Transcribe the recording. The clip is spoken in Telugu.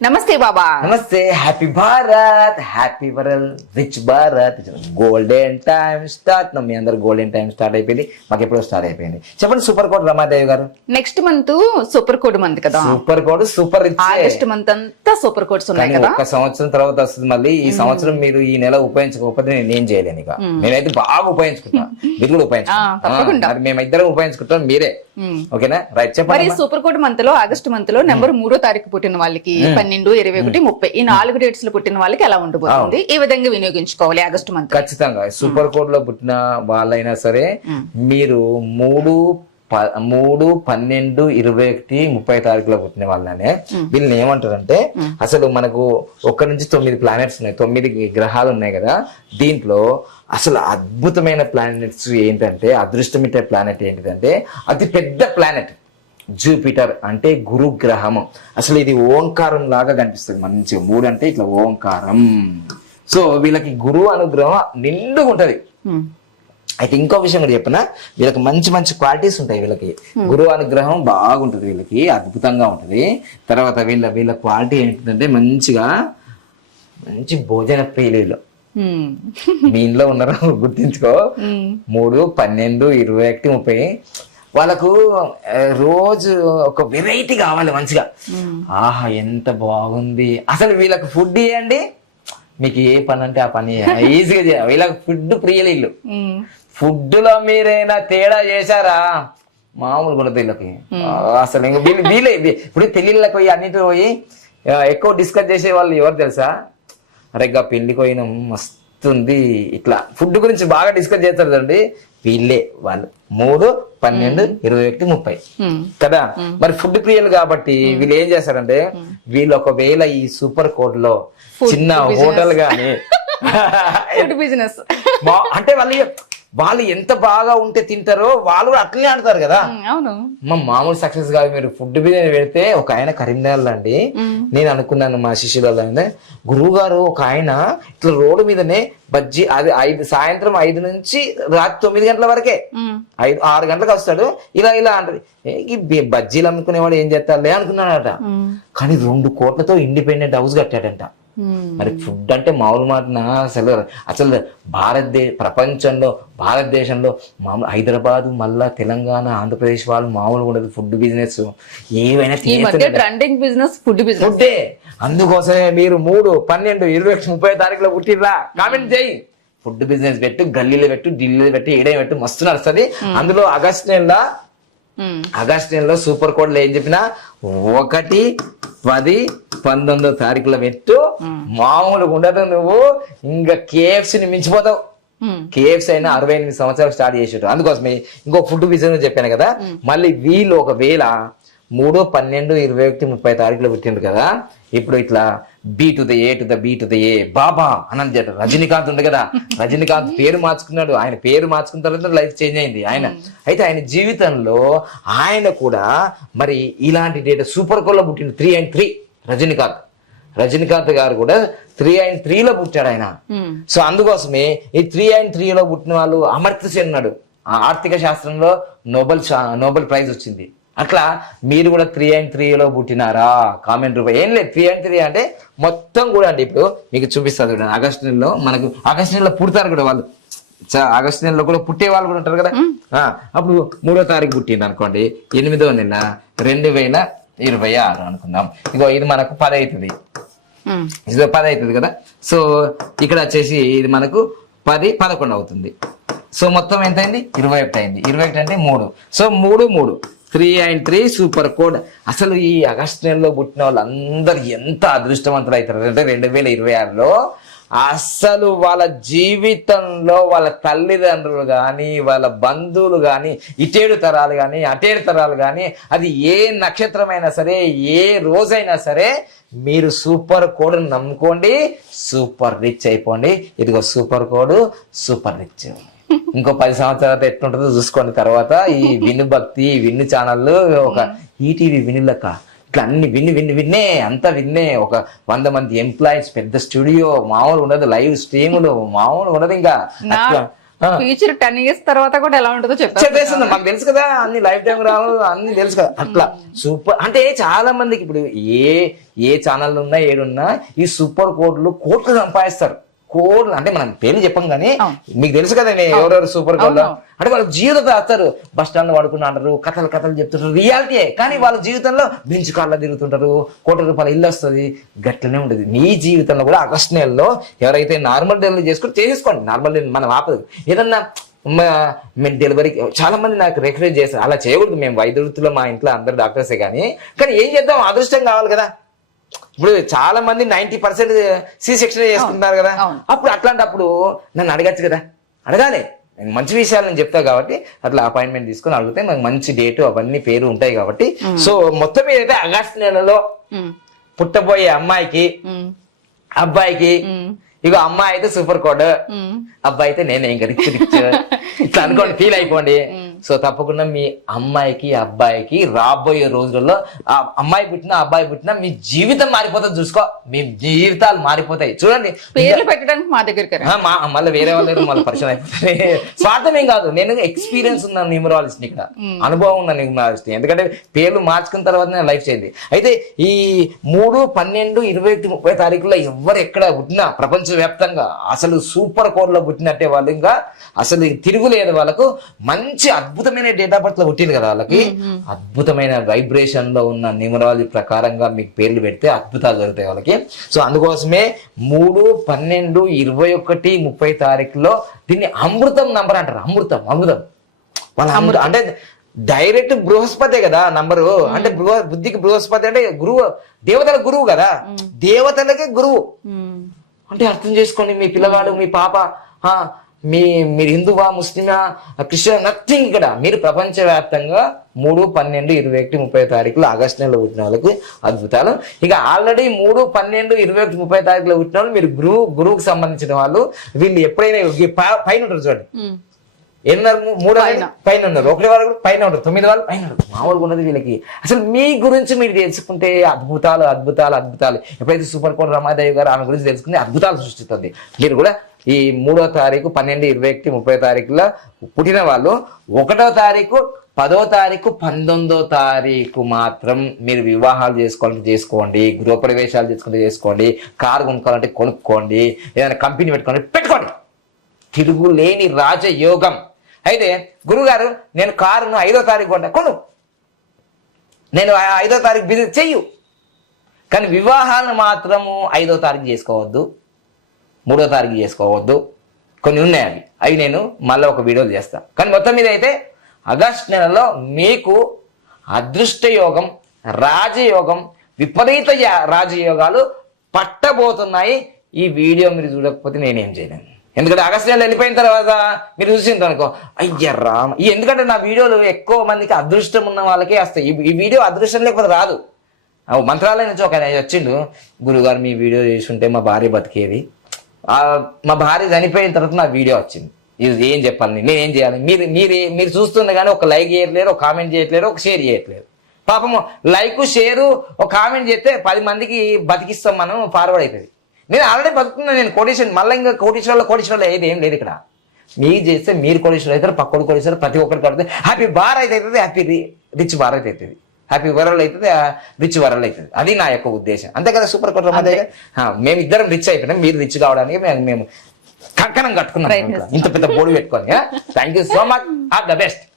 నమస్తే బాబా. నమస్తే. Happy Bharat, happy world, rich Bharat. Golden time start. మీ అందరు గోల్డెన్ టైం స్టార్ట్ అయిపోయింది, మాకు ఎప్పుడో స్టార్ట్ అయిపోయింది. చెప్పండి super code Ramadevi garu. Next month super code month కదా. Super code super rich. August month అంతా సూపర్ కోడ్స్ ఉన్నాయి కదా. ఒక సంవత్సరం తర్వాత వస్తుంది మళ్ళీ. ఈ సంవత్సరం మీరు ఈ నెల ఉపయోగించకపోతే నేనేం చేయలేను. ఇక నేనైతే బాగా ఉపయోగించుకుంటా, మీరు కూడా ఉపయోగించుకుంటా. మేమిద్దరం ఉపయోగించుకుంటాం, మీరే ఓకేనా? రైట్, చెప్పండి. సూపర్ కోడ్ మంత్ లో ఆగస్ట్ మంత్ లో నెంబర్ 3వ తారీఖు పుట్టిన వాళ్ళకి 12, 21, 30 ఈ 4 డేట్స్ లో పుట్టిన వాళ్ళకి ఎలా ఉండబోతుంది, ఈ విధంగా వినియోగించుకోవాలి ఆగస్ట్ మంత్. ఖచ్చితంగా సూపర్ కోడ్ లో పుట్టిన వాళ్ళైనా సరే మీరు 3, 12, 21, 30 తారీఖులో పుట్టిన వాళ్ళనే వీళ్ళని ఏమంటారంటే, అసలు మనకు 1 నుంచి 9 ప్లానెట్స్ ఉన్నాయి, 9 గ్రహాలు ఉన్నాయి కదా. దీంట్లో అసలు అద్భుతమైన ప్లానెట్స్ ఏంటంటే, అదృష్టమిట్టే ప్లానెట్ ఏంటిదంటే అతి పెద్ద ప్లానెట్ జూపిటర్, అంటే గురు గ్రహము. అసలు ఇది ఓంకారం లాగా కనిపిస్తుంది మంచిగా. 3 అంటే ఇట్లా ఓంకారం. సో వీళ్ళకి గురువు అనుగ్రహం నిండుగా ఉంటది. అయితే ఇంకో విషయం కూడా చెప్పిన, వీళ్ళకి మంచి మంచి క్వాలిటీస్ ఉంటాయి. వీళ్ళకి గురువు అనుగ్రహం బాగుంటది, వీళ్ళకి అద్భుతంగా ఉంటది. తర్వాత వీళ్ళ క్వాలిటీ ఏంటంటే మంచి భోజన ప్రియులు. మీ ఇంట్లో ఉన్నారో గుర్తించుకో. 3, 12, 21, 30 వాళ్ళకు రోజు ఒక వెరైటీ కావాలి మంచిగా. ఆహా ఎంత బాగుంది. అసలు వీళ్ళకి ఫుడ్ ఇవ్వండి, మీకు ఏ పని అంటే ఆ పని ఈజీగా చేయాలి. వీళ్ళకి ఫుడ్ ప్రియులు ఇల్లు. ఫుడ్ లో మీరైనా తేడా చేశారా మామూలు కూడా వీళ్ళకి అసలు వీళ్ళే. ఇప్పుడు పెళ్లిళ్ళకి పోయి అన్నిటి పోయి ఎక్కువ డిస్కస్ చేసే వాళ్ళు ఎవరు తెలుసా? అరే గా పెళ్లికి పోయినాం మస్తుంది, ఇట్లా ఫుడ్ గురించి బాగా డిస్కస్ చేస్తారు కదండి వీళ్ళే. వాళ్ళు 3, 12, 21, 30 కదా. మరి ఫుడ్ ప్రియులు కాబట్టి వీళ్ళు ఏం చేస్తారంటే, వీళ్ళు ఒకవేళ ఈ సూపర్ కోడ్ లో చిన్న హోటల్ గానీ బిజినెస్ అంటే వాళ్ళు ఎంత బాగా ఉంటే తింటారో వాళ్ళు కూడా అట్లనే ఆడతారు కదా. మా మామూలు సక్సెస్ కాదు. మీరు ఫుడ్ బిజినెస్ పెడితే ఒక ఆయన కరీంనగర్ అండి, నేను అనుకున్నాను మా శిష్యులలో, గురువు గారు ఒక ఆయన ఇట్లా రోడ్డు మీదనే బజ్జీ, అది సాయంత్రం 5 నుంచి రాత్రి 9 గంటల వరకే, 6 గంటలకు వస్తాడు. ఇలా అంటది, బజ్జీలు అమ్ముకునేవాడు ఏం చేస్తారులే అనుకున్నాడట. కానీ 2 కోట్లతో ఇండిపెండెంట్ హౌస్ కట్టాడంట. మరి ఫుడ్ అంటే మామూలు మాటనా? అసలు ప్రపంచంలో భారతదేశంలో మామూలు హైదరాబాద్, మళ్ళా తెలంగాణ, ఆంధ్రప్రదేశ్ వాళ్ళు మామూలుగా ఉండదు ఫుడ్ బిజినెస్. ఏవైనా ట్రెండింగ్ బిజినెస్ ఫుడ్డే. అందుకోసమే మీరు 3, 12, 21, 30 తారీఖులో పుట్టిర్రా కామెంట్ చేయి. ఫుడ్ బిజినెస్ పెట్టు, గల్లీలో పెట్టు, ఢిల్లీలో పెట్టు, ఏడే పెట్టు, మస్తు నడుస్తుంది. అందులో ఆగస్ట్ నెలలో సూపర్ కోడ్ లో ఏం చెప్పినా 1, 10, 19 తారీఖులో పెట్టు. మామూలుగా ఉండదు. నువ్వు ఇంకా KFC ని మించిపోతావు. KFC అయినా 68 సంవత్సరాలు స్టార్ట్ చేసేట. అందుకోసమే ఇంకో ఫుడ్ బిజినెస్ చెప్పాను కదా. మళ్ళీ వీళ్ళు ఒకవేళ 3, 12, 21, 30 తారీఖులో పుట్టిండ్రు కదా. ఇప్పుడు ఇట్లా B to the A to the B to the A బాబా అని రజనీకాంత్ ఉంది కదా. రజనీకాంత్ పేరు మార్చుకున్నాడు. ఆయన పేరు మార్చుకున్న తర్వాత లైఫ్ చేంజ్ అయింది ఆయన. అయితే ఆయన జీవితంలో ఆయన కూడా మరి ఇలాంటి డేట్ సూపర్ కోడ్ లో పుట్టిండు. 3 and 3 రజనీకాంత్ గారు కూడా 3 and 3 లో పుట్టాడు ఆయన. సో అందుకోసమే ఈ 3 and 3 లో పుట్టిన వాళ్ళు అమర్త్య సేన్ ఉన్నాడు. ఆర్థిక శాస్త్రంలో నోబెల్ ప్రైజ్ వచ్చింది. అట్లా మీరు కూడా 3 and 3 లో పుట్టినారా? కామెంట్ రూపాయి ఏం లేదు. 3 and 3 అంటే మొత్తం కూడా అండి. ఇప్పుడు మీకు చూపిస్తారు చూడండి. ఆగస్టు నెలలో మనకు ఆగస్టు నెలలో పుడతారు కూడా వాళ్ళు. ఆగస్టు నెలలో కూడా పుట్టే వాళ్ళు కూడా ఉంటారు కదా. అప్పుడు 3వ తారీఖు పుట్టింది అనుకోండి, 8వ నెల 2026 అనుకుందాం. ఇగో ఇది మనకు 10 అవుతుంది. ఇది 10 అవుతుంది కదా. సో ఇక్కడ వచ్చేసి ఇది మనకు 10, 11 అవుతుంది. సో మొత్తం ఎంత అయింది? 21 అయింది. 21 అంటే 3. So 3, 3 and 3 super code. అసలు ఈ ఆగస్టు నెలలో పుట్టిన వాళ్ళందరూ ఎంత అదృష్టవంతులు అవుతారు అంటే 2026లో అసలు వాళ్ళ జీవితంలో వాళ్ళ తల్లిదండ్రులు కానీ, వాళ్ళ బంధువులు కానీ, ఇటేడు తరాలు కానీ, అటేడు తరాలు కానీ, అది ఏ నక్షత్రమైనా సరే, ఏ రోజైనా సరే, మీరు సూపర్ కోడ్ నమ్ముకోండి, సూపర్ రిచ్ అయిపోండి. ఇదిగో సూపర్ కోడ్, సూపర్ రిచ్. ఇంకో 10 సంవత్సరాలు ఎట్లుంటుందో చూసుకోండి. తర్వాత ఈ విను భక్తి, విన్ను ఛానళ్ళు ఒక ఈటీవీ వినులక ఇట్లా అన్ని విన్నే అంతా విన్నే. ఒక 100 మంది ఎంప్లాయీస్, పెద్ద స్టూడియో, మామూలు ఉండదు. లైవ్ స్ట్రీములు మామూలు ఉండదు. ఇంకా ఫ్యూచర్ 10 years తర్వాత కూడా ఎలా ఉంటుందో చెప్పారు. చెప్పేస్తుంది మనకు తెలుసు కదా, అన్ని లైఫ్ టైం రావు అన్ని తెలుసు కదా. అట్లా సూపర్ అంటే చాలా మందికి ఇప్పుడు ఏ ఛానల్ ఉన్నా ఏడున్నా ఈ సూపర్ కోట్లు సంపాదిస్తారు. కోట్లు అంటే మనం పేర్లు చెప్పం కానీ మీకు తెలుసు కదా ఎవరెవరు సూపర్ కోడ్ అంటే వాళ్ళ జీవితం రాస్తారు. బస్ స్టాండ్ లో పడుకుని అంటారు, కథలు చెప్తుంటారు, రియాలిటీయే. కానీ వాళ్ళ జీవితంలో బెంచ్ కార్లో తిరుగుతుంటారు, ₹1,00,00,000 ఇల్లు వస్తుంది. గట్లనే ఉంటుంది మీ జీవితంలో కూడా. ఆగస్టు నెలలో ఎవరైతే నార్మల్ డెలివరీ చేసుకుని చేసేసుకోండి. నార్మల్ మనం ఆపదు. ఏదన్నా మేము డెలివరీకి చాలా మంది నాకు రికమెండ్ చేస్తారు, అలా చేయకూడదు. మేము వైద్య వృత్తిలో మా ఇంట్లో అందరు డాక్టర్సే కానీ ఏం చేద్దాం, అదృష్టం కావాలి కదా. ఇప్పుడు చాలా మంది 90% సి సెక్షన్ చేసుకుంటున్నారు కదా. అప్పుడు అట్లాంటప్పుడు నన్ను అడగచ్చు కదా, అడగాలి. నేను మంచి విషయాలు నేను చెప్తా కాబట్టి అట్లా అపాయింట్మెంట్ తీసుకొని అడిగితే మనకు మంచి డేట్ అవన్నీ పేరు ఉంటాయి కాబట్టి. సో మొత్తం మీద అయితే ఆగస్టు నెలలో పుట్టబోయే అమ్మాయికి అబ్బాయికి ఇక అమ్మాయి అయితే సూపర్ కోడ్, అబ్బాయి అయితే నేనే ఇంకా రిచ్ ఇట్లా అనుకోండి, ఫీల్ అయిపోండి. సో తప్పకుండా మీ అమ్మాయికి అబ్బాయికి రాబోయే రోజుల్లో ఆ అమ్మాయి పుట్టినా అబ్బాయి పుట్టినా మీ జీవితం మారిపోతుంది. చూసుకో, మీ జీవితాలు మారిపోతాయి. చూడండి, పేర్లు పెట్టడానికి మా దగ్గరికి మళ్ళీ వేరే వాళ్ళు మళ్ళీ పరిచయం అయిపోతాయి. స్వార్థం ఏం కాదు, నేను ఎక్స్పీరియన్స్ ఉన్న న్యూమరాలజిస్ట్, ఇక్కడ అనుభవం ఉన్న న్యూమరాలజిస్ట్. ఎందుకంటే పేర్లు మార్చుకున్న తర్వాత నేను లైఫ్ చేయండి. అయితే ఈ 3, 12, 21, 30 తారీఖుల్లో ఎవరు ఎక్కడ పుట్టినా ప్రపంచవ్యాప్తంగా అసలు సూపర్ కోడ్ లో పుట్టినట్టే వాళ్ళు ఇంకా అసలు తిరుగులేదు. వాళ్ళకు మంచి అద్భుతమైన డేట్ ఆఫ్ బర్త్ లో పుట్టింది కదా, వాళ్ళకి అద్భుతమైన వైబ్రేషన్ లో ఉన్న న్యూమరాలజీ ప్రకారంగా మీకు పేర్లు పెడితే అద్భుతాలు జరుగుతాయి వాళ్ళకి. సో అందుకోసమే 3, 12, 21, 30 తారీఖులో దీన్ని అమృతం నంబర్ అంటారు. అమృతం వాళ్ళ అంటే డైరెక్ట్ బృహస్పతి కదా నంబరు. అంటే బుద్ధికి బృహస్పతి అంటే గురువు, దేవతల గురువు కదా, దేవతలకే గురువు అంటే అర్థం చేసుకోండి. మీ పిల్లవాడు, మీ పాప, మీరు హిందువా, ముస్లిమా, క్రిస్టియన్, నథింగ్. ఇక్కడ మీరు ప్రపంచవ్యాప్తంగా 3, 12, 21, 30 తారీఖులు ఆగస్టు నెలలో పుట్టిన వాళ్ళకి అద్భుతాలు. ఇక ఆల్రెడీ 3, 12, 21, 30 తారీఖులో పుట్టిన వాళ్ళు మీరు గురువుకు సంబంధించిన వాళ్ళు. వీళ్ళు ఎప్పుడైనా పైన ఉంటారు చూడండి, 3 పైన ఉన్నారు, 1 వాళ్ళు పైన ఉంటారు, 9 వాళ్ళు పైన ఉంటారు. మామూలుగా ఉన్నది వీళ్ళకి. అసలు మీ గురించి మీరు తెలుసుకుంటే అద్భుతాలు. ఎప్పుడైతే సూపర్ కోడ్ రమాదేవి గారు ఆమె గురించి తెలుసుకుంటే అద్భుతాలు సృష్టిస్తుంది. మీరు కూడా ఈ 3వ తారీఖు, 12, 21, 30 తారీఖులో పుట్టిన వాళ్ళు 1వ తారీఖు, 10వ తారీఖు, 19వ తారీఖు మాత్రం మీరు వివాహాలు చేసుకోండి, గృహప్రవేశాలు చేసుకోండి, కారు కొనుక్కోవాలంటే కొనుక్కోండి, ఏదైనా కంపెనీ పెట్టుకోండి. తిరుగులేని రాజయోగం. అయితే గురుగారు నేను కారును 5వ తారీఖు కొను, నేను 5వ తారీఖు బిజినెస్ చెయ్యు, కానీ వివాహాలను మాత్రము 5వ తారీఖు చేసుకోవద్దు, 3వ తారీఖు చేసుకోవద్దు. కొన్ని ఉన్నాయి, అవి నేను మళ్ళీ ఒక వీడియోలు చేస్తాను. కానీ మొత్తం మీద అయితే ఆగస్టు నెలలో మీకు అదృష్టయోగం, రాజయోగం, విపరీత రాజయోగాలు పట్టబోతున్నాయి. ఈ వీడియో మీరు చూడకపోతే నేనేం చేయలేను. ఎందుకంటే ఆగస్టు నెల వెళ్ళిపోయిన తర్వాత మీరు చూసింది అనుకో, అయ్యర్రా. ఎందుకంటే నా వీడియోలు ఎక్కువ మందికి అదృష్టం ఉన్న వాళ్ళకే వస్తాయి. ఈ వీడియో అదృష్టం లేకపోతే రాదు. మంత్రాలయం నుంచి ఒక వచ్చిండు, గురుగారు మీ వీడియో చేసుంటే మా భార్య బతికేది, మా భార్య చనిపోయిన తర్వాత నా వీడియో వచ్చింది, ఇది ఏం చెప్పాలి, నేనేం చేయాలి? మీరు చూస్తుంది కానీ ఒక లైక్ చేయట్లేరు, ఒక కామెంట్ చేయట్లేరు, ఒక షేర్ చేయట్లేరు. పాపము లైక్, షేరు, ఒక కామెంట్ చేస్తే 10 మందికి బతికిస్తాం, మనం ఫార్వర్డ్ అవుతుంది. నేను ఆల్రెడీ బతుకుతున్నాను, నేను కోటీశ్వరుడు. మళ్ళీ ఇంకా కోటీశ్వరులు ఏది ఏం లేదు ఇక్కడ. మీరు చేస్తే మీరు కోటీశ్వరులు అవుతారు, పక్కడు కోటీశ్వరులు, ప్రతి ఒక్కరికి కడుతుంది. హ్యాపీ భారత్ అవుతుంది, హ్యాపీ రిచ్ భారత్ అవుతుంది, హ్యాపీ వరల్డ్ అవుతుంది, రిచ్ వరల్డ్ అవుతుంది. అది నా యొక్క ఉద్దేశం. అంతే కదా సూపర్ కోట్ రమాదేవి గారు? మేము ఇద్దరం రిచ్ అయిపోయినాం, మీరు రిచ్ కావడానికి మేము కంకణం కట్టుకున్నాం ఇంత పెద్ద బోర్డు పెట్టుకొని. Thank you so much, all the best.